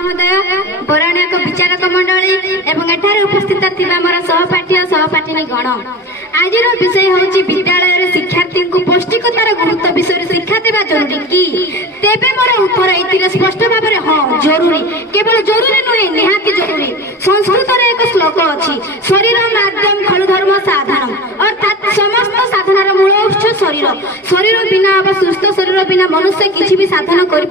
महोदय बरण्यक विचारक मंडली एवं एठारे उपस्थित थिबा मोर सहपाठी और सहपाठिनी गण आज विषय हूँ विद्यालय शिक्षार्थी को पौष्टिकतार गुरुत्व विषय शिक्षा देवा जरूरी कि तेबे मोर उत्तर ये स्पष्ट भाव में हाँ जरूरी केवल जरूरी नुहे निहाती जरूरी। संस्कृत एक श्लोक अच्छी शरीर माध्यम खलु धर्म साधन अर्थात समस्त साधनार मूल उत्स शरीर शरीर बिना अब सुस्थ शरीर बिना मनुष्य किसी भी साधन कर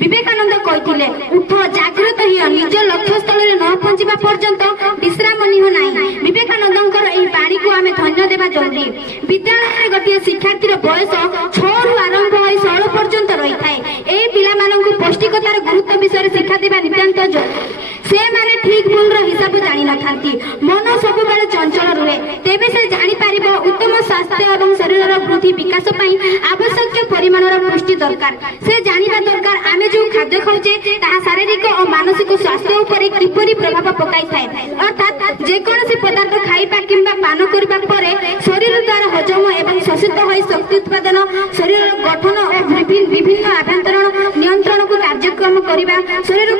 विवेकानंद कहते उठ जागृत हिय निज लक्ष्य स्थल न पहुंचा पर्यंत विश्राम निह ना। विवेकानंदर यही बाणी को आम धन्य देवा जरूरी। विद्यालय गोटे शिक्षार्थी बयस 6 रु आरंभ हो 16 पर्यंत रही थाए। यही पिला पौष्टिकतार गुरुत्व विषय शिक्षा देवा नितांत जरूरी। से माने ठीक भूल हिसाब जानी न थांती मन सब बेले चंचल रुहे तेबे से जानी पारिबो उत्तम स्वास्थ्य एवं शरीर वृद्धि विकास पई आवश्यक परिमाणर पुष्टि दरकार। से जानिबा दरकार आमे जो खाद्य खाउचे ताहा शारीरिक और मानसिक स्वास्थ्य ऊपर किपरि प्रभाव पकाई थाए अर्थात जे कोनोसी पदार्थ खाइबा किंबा पान करबा परे शरीर द्वारा हजम एवं शोषित होई शक्ति उत्पादन शरीर गठन और विभिन्न आभ्यंतरण नियंत्रण को कार्यक्रम करिबा शरीर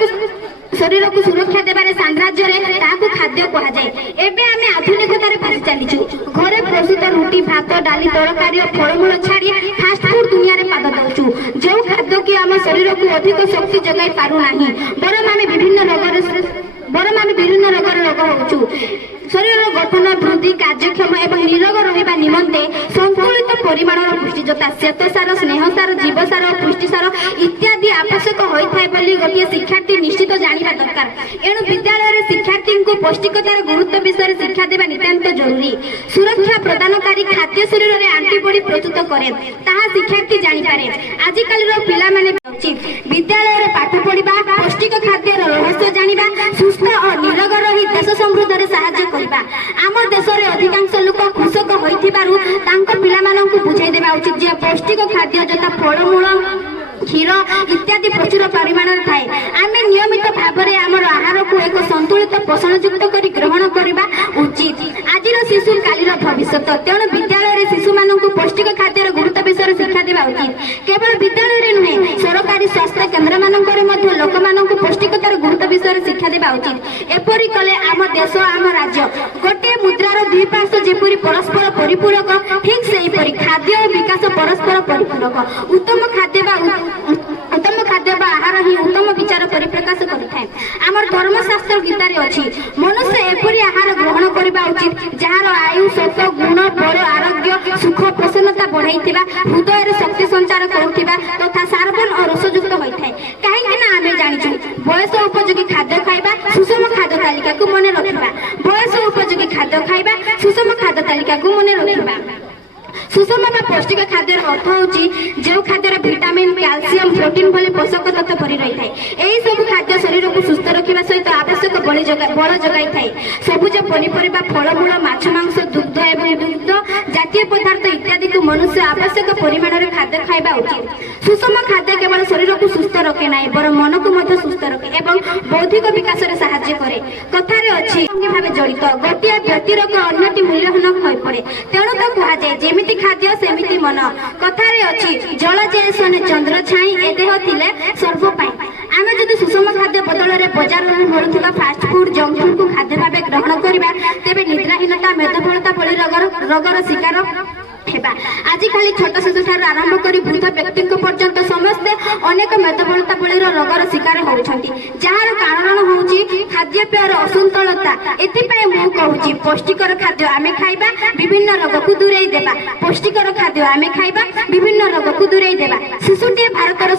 को सुरक्षा देबारे साम्राज्य रे खाद्य कहा जाए। एबे आमे आधुनिकतार भासी चलीछु घरे प्रस्तुत रुटी भात डाली तरकारी और फलमूल छाड़ी फास्ट फूड दुनिया रे पाद दउछु जो खाद्य की आम शरीर को अधिक शक्ति जगाई पारु नाही बरम आमे विभिन्न रोगर रोग होछु। शरीर गठन वृद्धि कार्यक्षम एवं निरोग रहिबा निमंते संतुलित परिमाणर पुष्टिजता श्वेतसार स्नेहसार जीवसार और पुष्टिसार इत्यादि आवश्यक होइथाय बोली गोटे शिक्षार्थी निश्चित जानिबा दरकार। एणु विद्यालय शिक्षार्थी को पौष्टिकतार गुरुत्व विषय शिक्षा देवा नितांत जरूरी। सुरक्षा प्रदानकारी खाद्य शरीर में आंटीबॉडी प्रस्तुत करे ताहा शिक्षार्थी जानि पारे। आजिकालीर पिला माने विद्यालय रे पाठ पढ़िबा पौष्टिक खाद्यर रहस्य जानिबा सुस्थ और निरोग रही देश समृद्ध रे सहायता करबा। आम देश रे अधिकांश लोक कृषक होइथिबारु तांको पिला माननकु बुझाई देबा उचित जे पौष्टिक खाद्य जता फलमूल क्षीर इत्यादि प्रचुर परिमाण थाए आमे नियमित भाव में आमर आहार को एक संतुलित पोषणयुक्त करी ग्रहण करबा उचित। आजिर शिशु कालीर भविष्य तेणु विद्यालय शिशु माननकु पौष्टिक खाद्यर गुरुत्व विषय शिक्षा देबा उचित। केवल विद्यालय नुहे सरकारी स्वास्थ्य केन्द्र मानकरे मध्ये लोक माननकु पौष्टिकतार गुरुत्व विषय शिक्षा देबा उचित। एपरि कले आम देश आम राज्य गोटे मुद्रार दुई पार्श्व जेपरि परस्पर परिपूरक ठीक सेहीपरि खाद्य और विकास परस्पर परिपूरक। उत्तम खाद्य आहार ही उत्तम विचार परिप्रकाश करिथाय। आमर धर्मशास्त्र गीतारे अछि मनुष्य एपरि आहार ग्रहण करबा उचित जहार आयु सत गुण बल आरोग्य सुख प्रसन्नता बढ़ाइथिबा हृदय रे शक्ति संचार करुथिबा तथा सार्वन और रसयुक्त होइथाय। काहेकि ना आमे जानिछु बयस उपयोगी खाद्य खाइबा सुषम खाद्य तालिका को मने रखिबा बयस उपयोगी खाद्य खाइबा सुषम खाद्य तालिका को मने रखिबा। सुषम बा पौष्टिक खाद्यर अर्थ होची जो खाद्यर विटामिन कैल्शियम प्रोटीन भली पोषक तत्व भरी रही थाए। एही सब खाद्य शरीर को सुस्थ रखिबा सहित आवश्यक बल जगाई थाए। सबुज पनिपरिबा फलमूल माछ मांस दुग्ध एवं दुग्ध जातीय पदार्थ इत्यादि को मनुष्य आवश्यक परिमाण रे खाद्य खाइबा उचित। सुषम खाद्य केवल शरीर को सुस्थ रखे नाही बर मन को मध्य सुस्थ रखे एवं बौद्धिक विकास रे सहायता करे। कथारे अछि भावे जड़ित गोटिया व्यक्तिर अन्यटी मूल्यहीन होई पड़े तेणु तो कहा जाए जेमिति खाद्य सेमिति मन। कथारे अछि जल जे सने चंद्र छाई ए देह थिले सर्व पाई। आमे जदि सुषम खाद्य बदल रे बाजार रे मिलुथिबा फास्ट फूड जंक फूड को खाद्य भावे ग्रहण करिबा तेबे निद्राहीनता मेदबहुलता भली रोगर शिकार हेबा। आज खाली छोट शिशु ठार आरंभ करी वृद्ध व्यक्ति पर्यंत समस्ते अनेक मेदबहुलता भली रोगर शिकार होउछंती जहार कारण होउची खाद्य पेयर असंतुलता। एथिपाई मु कहूची पौष्टिकर खाद्य आमे खाइबा विभिन्न रोग को दूरेई देबा। पौष्टिकर खाद्य आमे खाइबा विभिन्न रोग को दूरेई देबा। शिशुटी भारतर